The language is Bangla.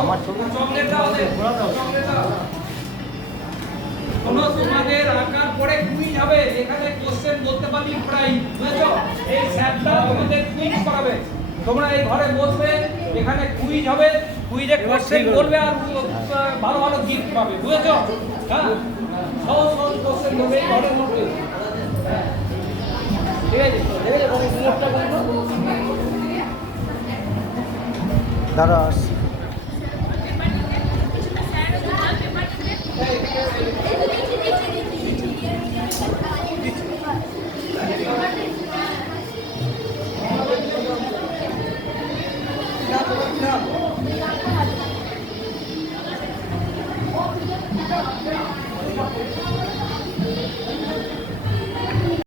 আমার তোমাদের আঁকার পরে কুইজ হবে, এখানে কোশ্চেন বলতে পারি প্রায়, বুঝেছো? এই স্যারটা তোমাদের কুইজ করাবে, তোমরা এই ঘরে বসবে, এখানে কুইজ হবে, কুইজে কোশ্চেন বলবে আর ভালো ভালো গিফট পাবে, বুঝেছো? হ্যাঁ, সহজ সহজ কোশ্চেন দেবে এই ঘরের মধ্যে। ঠিক আছে, দাঁড়া